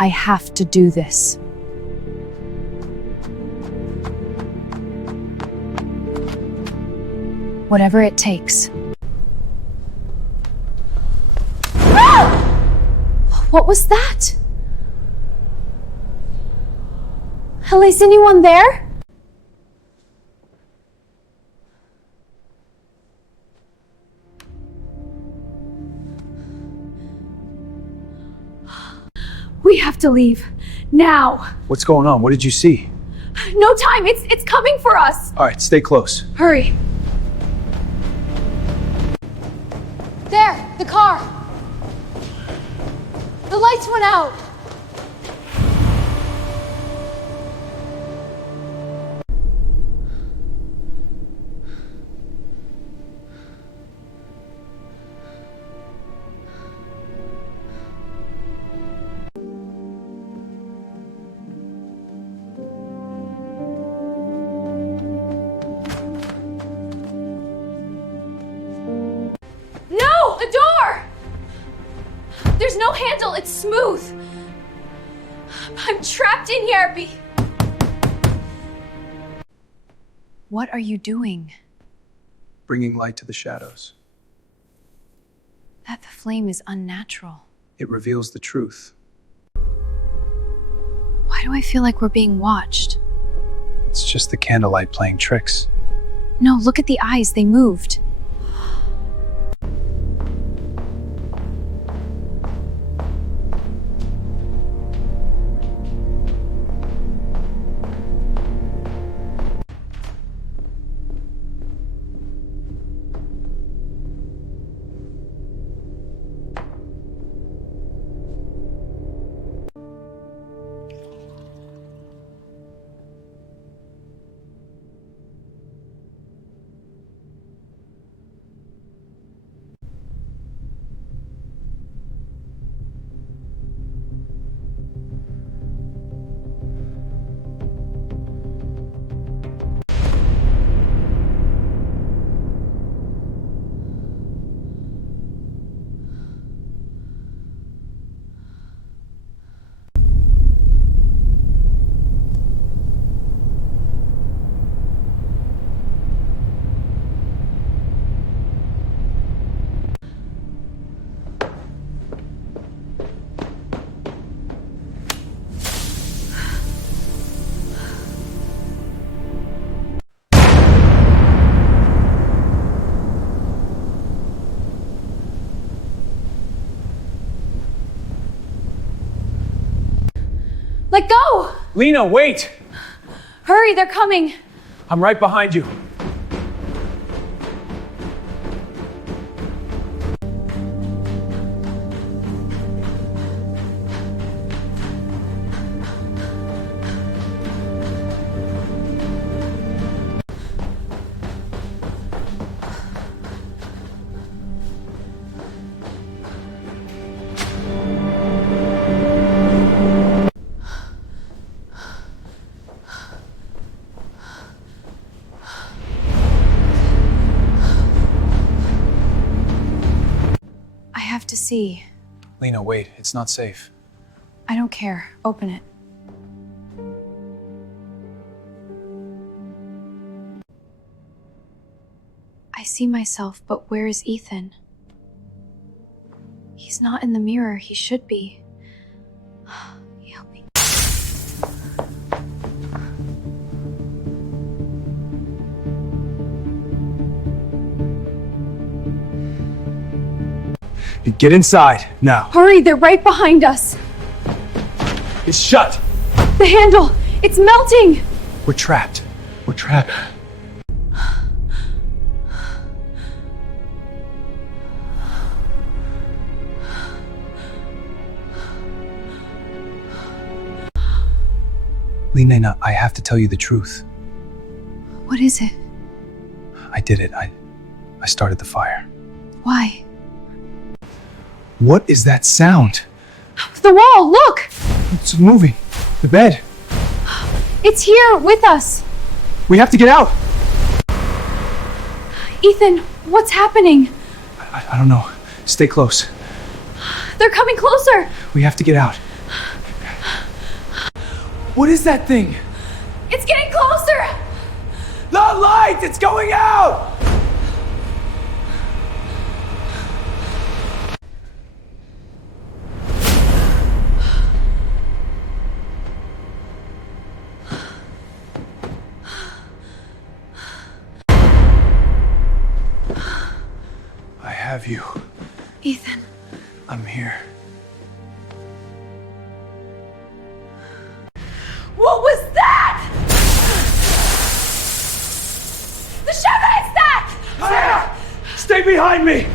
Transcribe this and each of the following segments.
I have to do this. Whatever it takes. What was that? Is anyone there? We have to leave. Now. What's going on? What did you see? No time. It's coming for us. All right, stay close. Hurry. There, the car. The lights went out. No, the door! There's no handle, it's smooth. I'm trapped in here, What are you doing? Bringing light to the shadows. That flame is unnatural. It reveals the truth. Why do I feel like we're being watched? It's just the candlelight playing tricks. No, look at the eyes, they moved. Let go! Lena, wait! Hurry, they're coming. I'm right behind you. I have to see. Lena, wait. It's not safe. I don't care. Open it. I see myself, but where is Ethan? He's not in the mirror. He should be. Help me. Get inside, now. Hurry, they're right behind us. It's shut. The handle, it's melting. We're trapped. We're trapped. Lena, I have to tell you the truth. What is it? I did it. I started the fire. Why? What is that sound? The wall, look! It's moving. The bed. It's here with us. We have to get out. Ethan, what's happening? I don't know. Stay close. They're coming closer. We have to get out. What is that thing? It's getting closer! The light! It's going out! I have you. Ethan. I'm here. What was that? The Chevy stack! Stay behind me!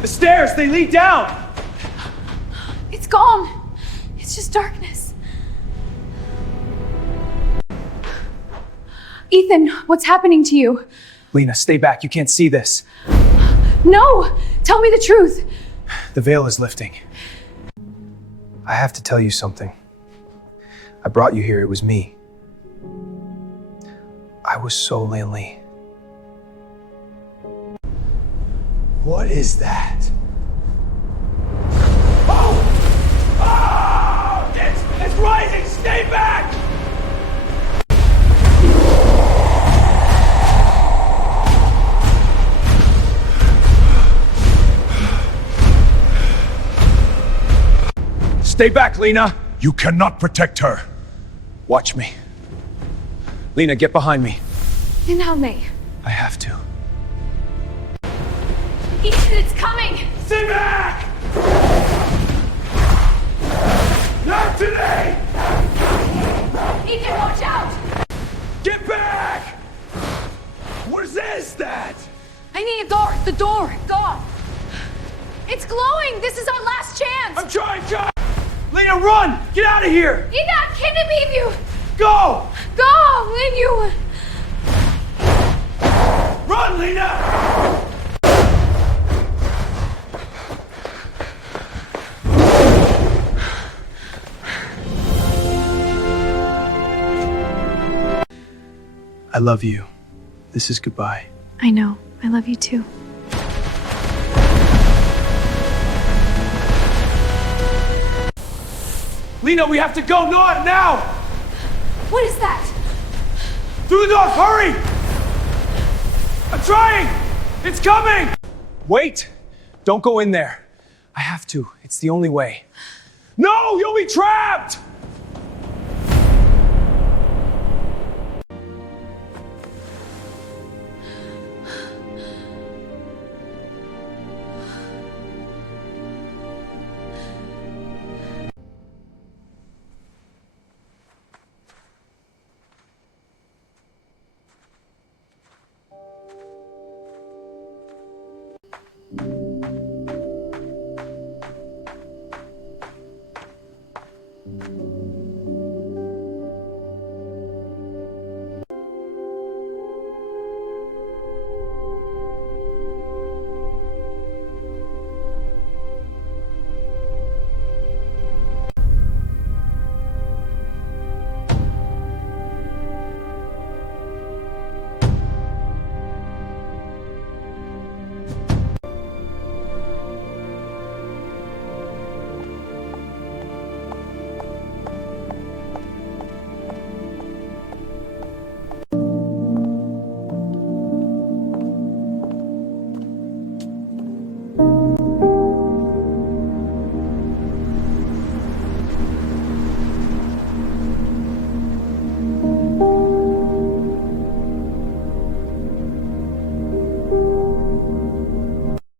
The stairs, they lead down! It's gone. It's just darkness. Ethan, what's happening to you? Lena, stay back. You can't see this. No! Tell me the truth. The veil is lifting. I have to tell you something. I brought you here. It was me. I was so lonely. What is that? Oh! Oh! It's rising! Stay back! Stay back, Lena! You cannot protect her. Watch me. Lena, get behind me. And how may? I have to. Ethan, it's coming! Stay back! Not today! Ethan, watch out! Get back! What is that? I need a door. The door. Gone. It's glowing. This is our last chance. I'm trying! Lena, run! Get out of here! Ethan, I can't leave you. Go! Go, leave you. Run, Lena! I love you. This is goodbye. I know. I love you too. Lena, we have to go! Not now! What is that? Through the door! Hurry! I'm trying! It's coming! Wait! Don't go in there. I have to. It's the only way. No! You'll be trapped!